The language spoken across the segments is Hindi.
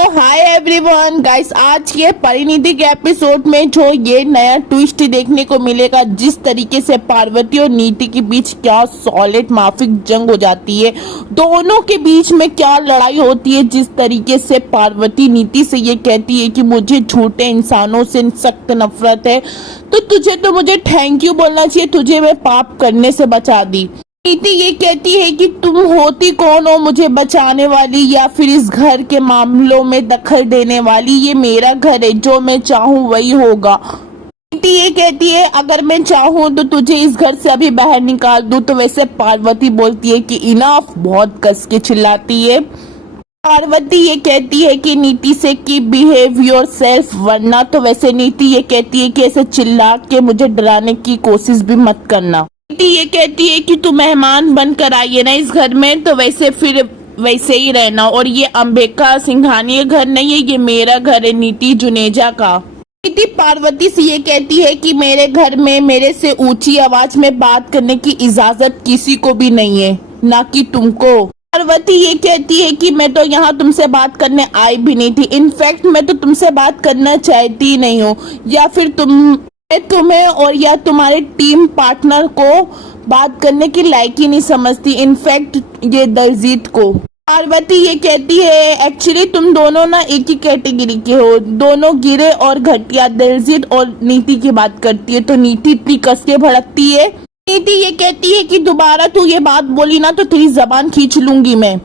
हाय एवरीवन गाइस, आज के परिणीति के एपिसोड में जो ये नया ट्विस्ट देखने को मिलेगा, जिस तरीके से पार्वती और नीति के बीच क्या सॉलिड माफिक जंग हो जाती है, दोनों के बीच में क्या लड़ाई होती है, जिस तरीके से पार्वती नीति से ये कहती है कि मुझे झूठे इंसानों से सख्त नफरत है, तो तुझे तो मुझे थैंक यू बोलना चाहिए, तुझे मैं पाप करने से बचा दी। नीति ये कहती है कि तुम होती कौन हो मुझे बचाने वाली, या फिर इस घर के मामलों में दखल देने वाली। ये मेरा घर है, जो मैं चाहूँ वही होगा। नीति ये कहती है अगर मैं चाहूँ तो तुझे इस घर से अभी बाहर निकाल दूँ। तो वैसे पार्वती बोलती है कि इनफ, बहुत कस के चिल्लाती है। पार्वती ये कहती है कि नीति से कि बिहेव योर सेल्फ, वरना। तो वैसे नीति ये कहती है कि ऐसे चिल्ला के मुझे डराने की कोशिश भी मत करना। नीति ये कहती है कि तू मेहमान बनकर आई है ना इस घर में, तो वैसे फिर वैसे ही रहना। और ये अंबिका सिंघानी का घर नहीं है, ये मेरा घर है, नीति जुनेजा का। नीति पार्वती से ये कहती है कि मेरे घर में मेरे से ऊंची आवाज में बात करने की इजाजत किसी को भी नहीं है, ना कि तुमको। पार्वती ये कहती है कि मैं तो यहाँ तुमसे बात करने आई भी नहीं थी, इनफैक्ट मैं तो तुमसे बात करना चाहती नहीं हूँ, या फिर तुम्हें और या तुम्हारे टीम पार्टनर को बात करने की लायक ही नहीं समझती, इनफैक्ट ये दलजीत को। पार्वती ये कहती है एक्चुअली तुम दोनों ना एक ही कैटेगरी के हो, दोनों गिरे और घटिया। दलजीत और नीति की बात करती है तो नीति इतनी कस के भड़कती है। नीति ये कहती है कि दोबारा तू ये बात बोली ना तो तेरी जबान खींच लूंगी मैं।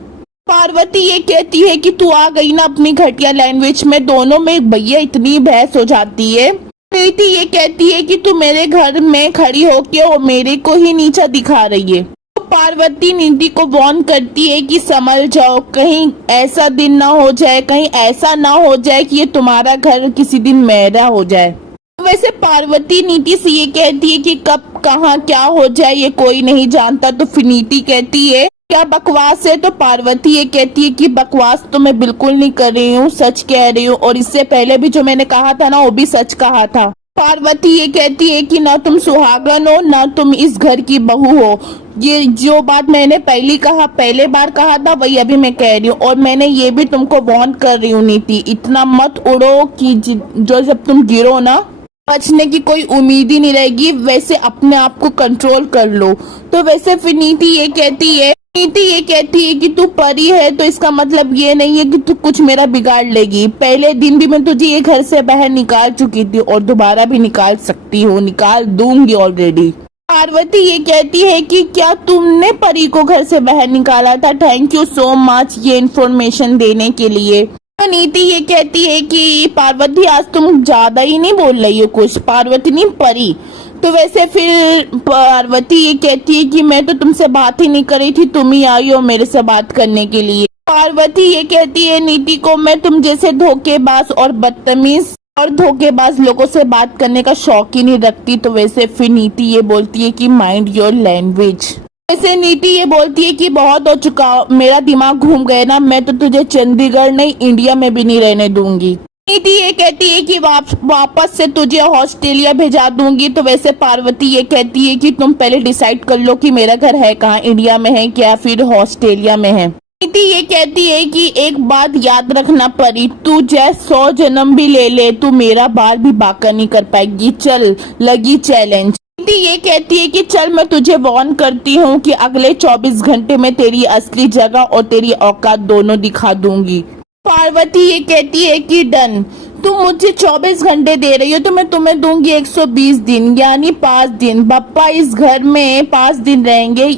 पार्वती ये कहती है कि तू आ गई ना अपनी घटिया लैंग्वेज में, दोनों में भैया इतनी बहस हो जाती है। नीति ये कहती है कि तू मेरे घर में खड़ी होके और मेरे को ही नीचा दिखा रही है। तो पार्वती नीति को वार्न करती है कि संभल जाओ, कहीं ऐसा दिन ना हो जाए, कहीं ऐसा ना हो जाए कि ये तुम्हारा घर किसी दिन मेरा हो जाए। वैसे पार्वती नीति से ये कहती है कि कब कहाँ क्या हो जाए ये कोई नहीं जानता। तो फिर नीति कहती है क्या बकवास है, तो पार्वती ये कहती है कि बकवास तो मैं बिल्कुल नहीं कर रही हूँ, सच कह रही हूँ, और इससे पहले भी जो मैंने कहा था ना वो भी सच कहा था। पार्वती ये कहती है कि ना तुम सुहागन हो ना तुम इस घर की बहू हो। ये जो बात मैंने पहले बार कहा था वही अभी मैं कह रही हूँ, और मैंने ये भी तुमको वार्न कर रही हूँ नीति, इतना मत उड़ो कि जो जब तुम गिरो ना बचने की कोई उम्मीद ही नहीं रहेगी, वैसे अपने आप को कंट्रोल कर लो। तो वैसे फिर नीति ये कहती है कि तू परी है तो इसका मतलब ये नहीं है कि तू कुछ मेरा बिगाड़ लेगी। पहले दिन भी मैं तुझे ये घर से बाहर निकाल चुकी थी और दोबारा भी निकाल सकती हूँ, निकाल दूंगी ऑलरेडी। पार्वती ये कहती है कि क्या तुमने परी को घर से बाहर निकाला था, थैंक यू सो मच ये इन्फॉर्मेशन देने के लिए। तो नीति ये कहती है कि पार्वती आज तुम ज्यादा ही नहीं बोल रही हो कुछ, पार्वती नहीं परी। तो वैसे फिर पार्वती ये कहती है कि मैं तो तुमसे बात ही नहीं कर रही थी, तुम ही आई हो मेरे से बात करने के लिए। पार्वती ये कहती है नीति को मैं तुम जैसे धोखेबाज और बदतमीज और धोखेबाज लोगों से बात करने का शौक ही नहीं रखती। तो वैसे फिर नीति ये बोलती है कि माइंड योर लैंग्वेज। वैसे नीति ये बोलती है कि बहुत हो चुका, मेरा दिमाग घूम गया ना, मैं तो तुझे चंडीगढ़ नहीं इंडिया में भी नहीं रहने दूंगी। नीति ये कहती है कि वापस से तुझे ऑस्ट्रेलिया भेजा दूंगी। तो वैसे पार्वती ये कहती है कि तुम पहले डिसाइड कर लो कि मेरा घर है कहाँ, इंडिया में है क्या फिर ऑस्ट्रेलिया में है। नीति ये कहती है कि एक बात याद रखना परी, तू जैसे 100 जन्म भी ले ले तू मेरा बाल भी बाका नहीं कर पाएगी, चल लगी चैलेंज। नीति ये कहती है कि चल मैं तुझे वार्न करती हूँ कि अगले 24 घंटे में तेरी असली जगह और तेरी औकात दोनों दिखा दूंगी। पार्वती ये कहती है कि डन, तुम मुझे 24 घंटे दे रही हो तो मैं तुम्हें दूंगी 120 दिन, यानी 5 दिन। बप्पा इस घर में 5 दिन रहेंगे,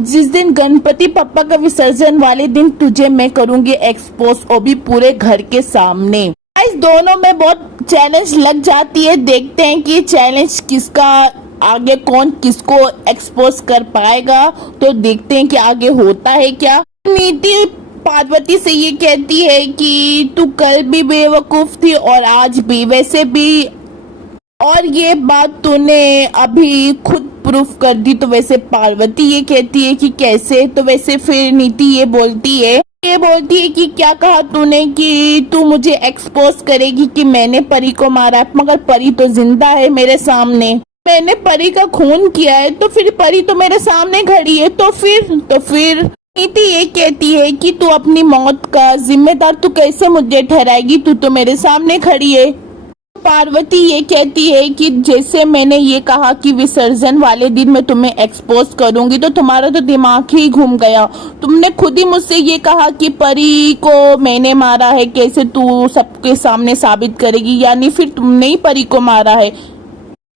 जिस दिन गणपति पप्पा का विसर्जन वाले दिन तुझे मैं करूंगी एक्सपोज, और भी पूरे घर के सामने। इस दोनों में बहुत चैलेंज लग जाती है, देखते हैं कि चैलेंज किसका आगे कौन किसको एक्सपोज कर पाएगा, तो देखते हैं कि आगे होता है क्या। नीति पार्वती से ये कहती है कि तू कल भी बेवकूफ थी और आज भी, वैसे भी, और ये बात तूने अभी खुद प्रूफ कर दी। तो वैसे पार्वती ये कहती है कि कैसे, तो वैसे फिर नीति ये बोलती है कि क्या कहा तूने कि तू मुझे एक्सपोज करेगी कि मैंने परी को मारा, मगर परी तो जिंदा है मेरे सामने, मैंने परी का खून किया है, तो फिर परी तो मेरे सामने खड़ी है, तो फिर नीति ये कहती है कि तू अपनी मौत का जिम्मेदार तू कैसे मुझे ठहराएगी, तू तो मेरे सामने खड़ी है। पार्वती ये कहती है कि जैसे मैंने ये कहा कि विसर्जन वाले दिन मैं तुम्हें एक्सपोज करूंगी तो तुम्हारा तो दिमाग ही घूम गया। तुमने खुद ही मुझसे ये कहा कि परी को मैंने मारा है, कैसे तू सबके सामने साबित करेगी, यानी फिर तुमने ही परी को मारा है।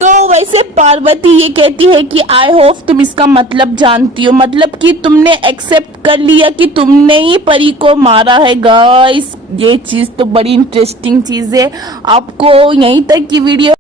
तो वैसे पार्वती ये कहती है कि आई होप तुम इसका मतलब जानती हो, मतलब कि तुमने एक्सेप्ट कर लिया कि तुमने ही परी को मारा है। गाइस ये चीज तो बड़ी इंटरेस्टिंग चीज है। आपको यहीं तक की वीडियो